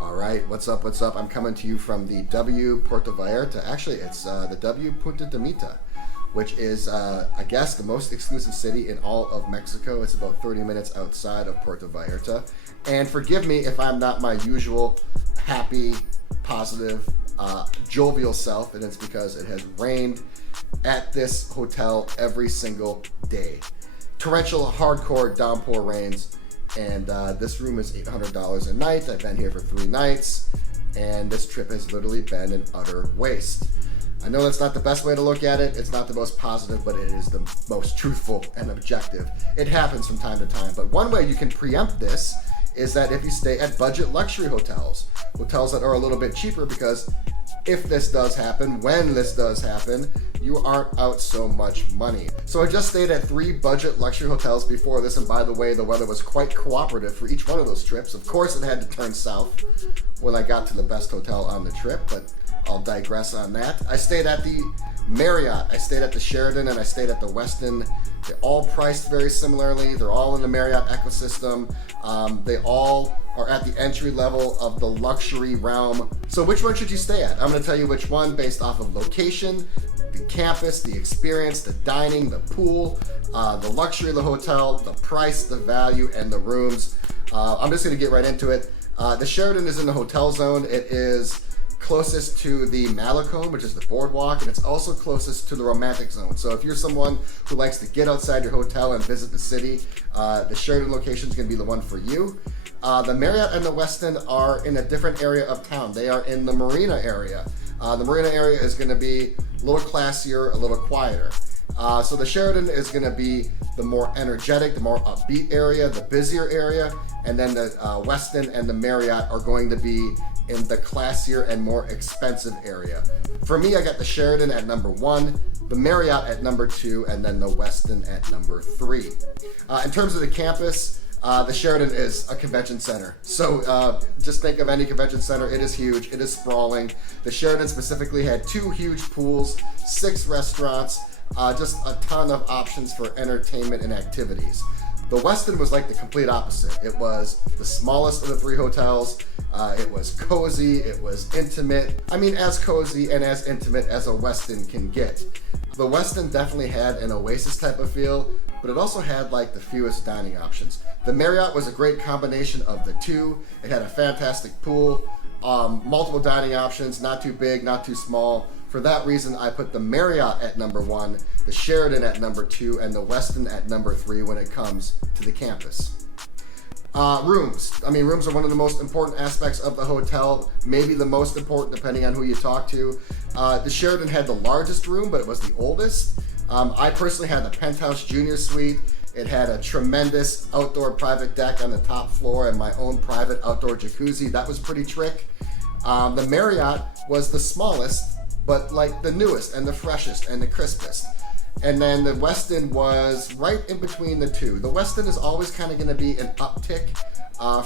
All right, what's up? What's up? I'm coming to you from the W Puerto Vallarta. Actually, it's the W Punta de Mita, which is, I guess, the most exclusive city in all of Mexico. It's about 30 minutes outside of Puerto Vallarta. And forgive me if I'm not my usual happy, positive, jovial self, and it's because it has rained at this hotel every single day. Torrential, hardcore downpour rains. And this room is $800 a night. I've been here for 3 nights, and this trip has literally been an utter waste. I know that's not the best way to look at it. It's not the most positive, but it is the most truthful and objective. It happens from time to time. But one way you can preempt this is that if you stay at budget luxury hotels that are a little bit cheaper, because if this does happen, when this does happen, you aren't out so much money. So I just stayed at 3 budget luxury hotels before this, and by the way, the weather was quite cooperative for each one of those trips. Of course, it had to turn south when I got to the best hotel on the trip, but I'll digress on that. I stayed at the Marriott, I stayed at the Sheraton, and I stayed at the Westin. They're all priced very similarly. They're all in the Marriott ecosystem. They all are at the entry level of the luxury realm. So which one should you stay at? I'm gonna tell you which one based off of location, the campus, the experience, the dining, the pool, the luxury of the hotel, the price, the value, and the rooms. I'm just gonna get right into it. The Sheraton is in the hotel zone. It is closest to the Malecón, which is the boardwalk, and it's also closest to the romantic zone. So if you're someone who likes to get outside your hotel and visit the city, the Sheraton location is going to be the one for you. The Marriott and the Westin are in a different area of town. They are in the Marina area. The Marina area is going to be a little classier, a little quieter. So the Sheraton is going to be the more energetic, the more upbeat area, the busier area, and then the Westin and the Marriott are going to be in the classier and more expensive area. For me, I got the Sheraton at number 1, the Marriott at number 2, and then the Westin at number 3. In terms of the campus, the Sheraton is a convention center. So just think of any convention center. It is huge, it is sprawling. The Sheraton specifically had 2 huge pools, 6 restaurants, just a ton of options for entertainment and activities. The Westin was like the complete opposite. It was the smallest of the 3 hotels. It was cozy, it was intimate. I mean, as cozy and as intimate as a Westin can get. The Westin definitely had an Oasis type of feel, but it also had like the fewest dining options. The Marriott was a great combination of the 2. It had a fantastic pool, multiple dining options, not too big, not too small. For that reason, I put the Marriott at number 1, the Sheraton at number 2, and the Westin at number 3 when it comes to the campus. Rooms. I mean, rooms are one of the most important aspects of the hotel, maybe the most important depending on who you talk to. The Sheraton had the largest room, but it was the oldest. I personally had the Penthouse Junior Suite. It had a tremendous outdoor private deck on the top floor and my own private outdoor jacuzzi. That was pretty trick. The Marriott was the smallest, but like the newest and the freshest and the crispest. And then the Westin was right in between the 2. The Westin is always kind of going to be an uptick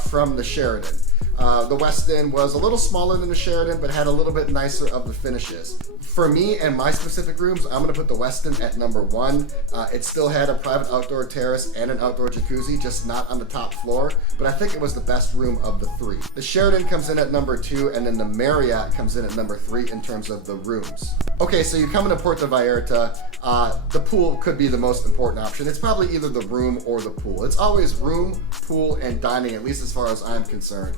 from the Sheraton. The Westin was a little smaller than the Sheraton, but had a little bit nicer of the finishes. For me and my specific rooms, I'm gonna put the Westin at number 1. It still had a private outdoor terrace and an outdoor jacuzzi, just not on the top floor, but I think it was the best room of the 3. The Sheraton comes in at number 2, and then the Marriott comes in at number 3 in terms of the rooms. Okay, so you come into Puerto Vallarta, the pool could be the most important option. It's probably either the room or the pool. It's always room, pool, and dining, at least as far as I'm concerned.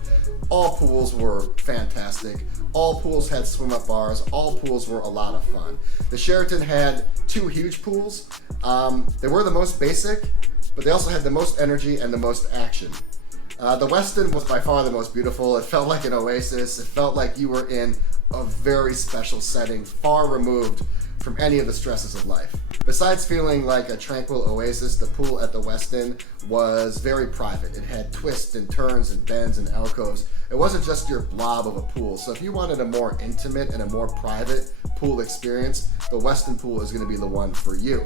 All pools were fantastic. All pools had swim-up bars. All pools were a lot of fun. The Sheraton had 2 huge pools. They were the most basic, but they also had the most energy and the most action. The Westin was by far the most beautiful. It felt like an oasis. It felt like you were in a very special setting, far removed from any of the stresses of life. Besides feeling like a tranquil oasis, the pool at the Westin was very private. It had twists and turns and bends and alcoves. It wasn't just your blob of a pool. So if you wanted a more intimate and a more private pool experience, the Westin pool is going to be the one for you.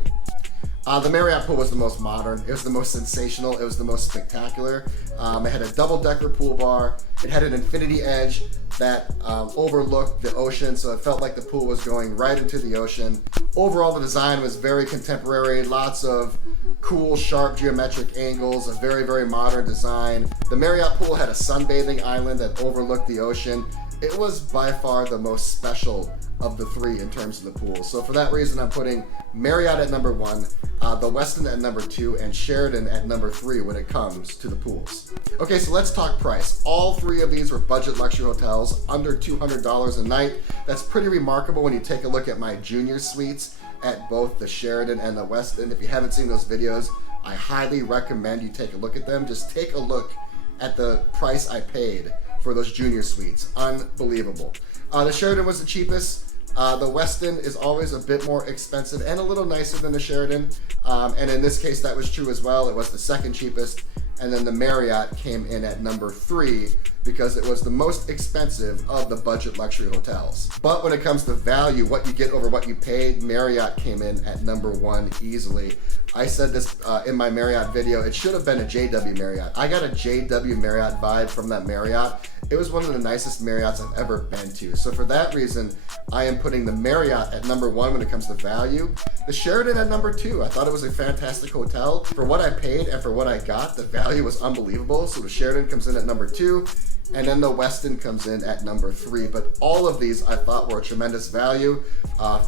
The Marriott pool was the most modern. It was the most sensational. It was the most spectacular. It had a double-decker pool bar. It had an infinity edge that overlooked the ocean, so it felt like the pool was going right into the ocean. Overall, the design was very contemporary. Lots of cool, sharp geometric angles, a very, very modern design. The Marriott pool had a sunbathing island that overlooked the ocean. It was by far the most special of the three in terms of the pool. So for that reason, I'm putting Marriott at number 1, the Westin at number 2, and Sheraton at number 3 when it comes to the pools. Okay, so let's talk price. All three of these were budget luxury hotels, under $200 a night. That's pretty remarkable when you take a look at my junior suites at both the Sheraton and the Westin. If you haven't seen those videos, I highly recommend you take a look at them. Just take a look at the price I paid for those junior suites. Unbelievable. The Sheraton was the cheapest. The Westin is always a bit more expensive and a little nicer than the Sheraton. And in this case, that was true as well. It was the second cheapest. And then the Marriott came in at number 3 because it was the most expensive of the budget luxury hotels. But when it comes to value, what you get over what you paid, Marriott came in at number 1 easily. I said this in my Marriott video, it should have been a JW Marriott. I got a JW Marriott vibe from that Marriott. It was one of the nicest Marriotts I've ever been to. So for that reason, I am putting the Marriott at number 1 when it comes to value. The Sheraton at number 2. I thought it was a fantastic hotel. For what I paid and for what I got, the value was unbelievable. So the Sheraton comes in at number 2. And then the Westin comes in at number 3. But all of these I thought were a tremendous value.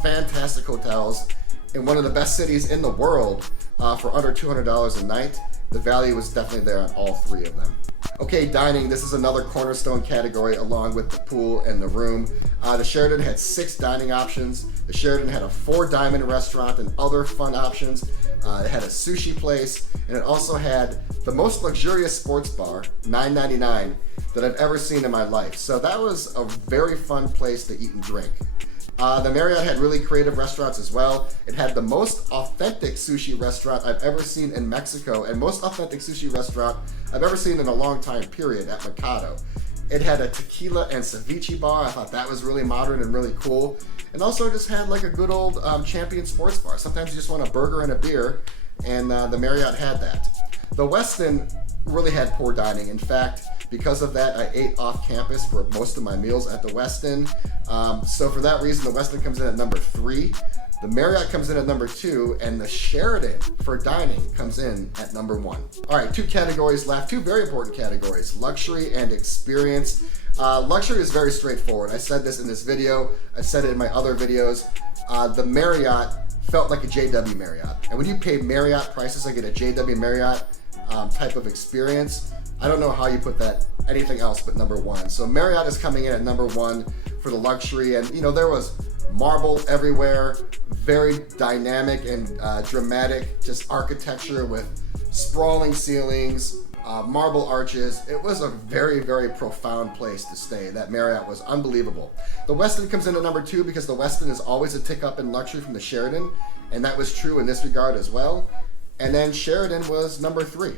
Fantastic hotels in one of the best cities in the world for under $200 a night. The value was definitely there on all three of them. Okay, dining, this is another cornerstone category along with the pool and the room. The Sheraton had 6 dining options. The Sheraton had a 4-diamond restaurant and other fun options. It had a sushi place, and it also had the most luxurious sports bar, $9.99, that I've ever seen in my life. So that was a very fun place to eat and drink. The Marriott had really creative restaurants as well. It had the most authentic sushi restaurant I've ever seen in Mexico, and most authentic sushi restaurant I've ever seen in a long time period at Mikado. It had a tequila and ceviche bar. I thought that was really modern and really cool. And also just had like a good old Champion sports bar. Sometimes you just want a burger and a beer, and the Marriott had that. The Westin really had poor dining. In fact, because of that, I ate off campus for most of my meals at the Westin. So for that reason, the Westin comes in at number 3. The Marriott comes in at number 2, and the Sheraton for dining comes in at number 1. All right, 2 categories left, 2 very important categories, luxury and experience. Luxury is very straightforward. I said this in this video. I said it in my other videos. The Marriott felt like a JW Marriott. And when you pay Marriott prices, I get a JW Marriott type of experience. I don't know how you put that anything else but number 1. So Marriott is coming in at number 1 for the luxury, and you know, there was marble everywhere, very dynamic and dramatic, just architecture with sprawling ceilings, marble arches. It was a very, very profound place to stay. That Marriott was unbelievable. The Westin comes in at number 2 because the Westin is always a tick up in luxury from the Sheraton, and that was true in this regard as well. And then Sheraton was number 3.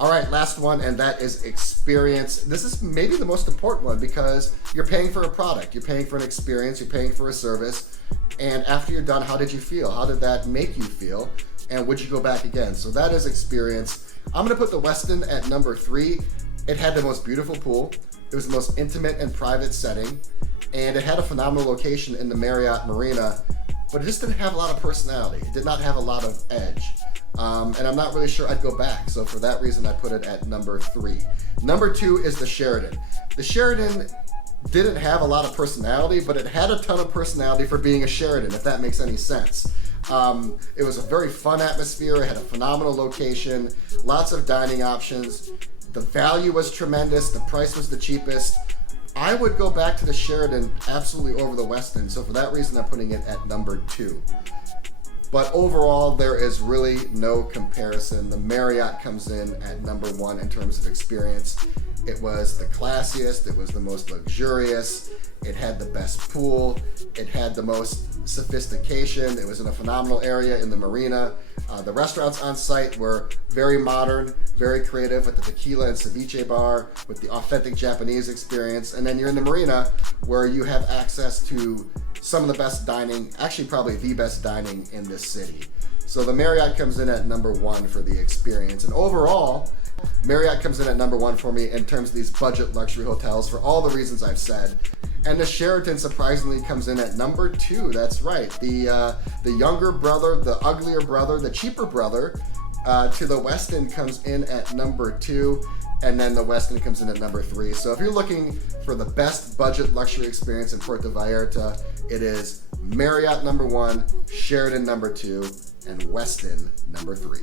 All right, last one, and that is experience. This is maybe the most important one because you're paying for a product, you're paying for an experience, you're paying for a service, and after you're done, how did you feel? How did that make you feel? And would you go back again? So that is experience. I'm gonna put the Westin at number 3. It had the most beautiful pool. It was the most intimate and private setting, and it had a phenomenal location in the Marriott Marina, but it just didn't have a lot of personality. It did not have a lot of edge. And I'm not really sure I'd go back. So for that reason, I put it at number 3. Number 2 is the Sheraton. The Sheraton didn't have a lot of personality, but it had a ton of personality for being a Sheraton, if that makes any sense. It was a very fun atmosphere. It had a phenomenal location, lots of dining options. The value was tremendous. The price was the cheapest. I would go back to the Sheraton absolutely over the Westin. So for that reason, I'm putting it at number 2. But overall, there is really no comparison. The Marriott comes in at number 1 in terms of experience. It was the classiest, it was the most luxurious, it had the best pool, it had the most sophistication, it was in a phenomenal area in the marina. The restaurants on site were very modern, very creative with the tequila and ceviche bar, with the authentic Japanese experience. And then you're in the marina where you have access to some of the best dining, actually probably the best dining in this city. So the Marriott comes in at number 1 for the experience. And overall, Marriott comes in at number 1 for me in terms of these budget luxury hotels for all the reasons I've said. And the Sheraton surprisingly comes in at number 2. That's right. The younger brother, the uglier brother, the cheaper brother to the Westin comes in at number 2, and then the Westin comes in at number 3. So if you're looking for the best budget luxury experience in Puerto Vallarta, it is Marriott number 1, Sheraton number 2, and Westin number 3.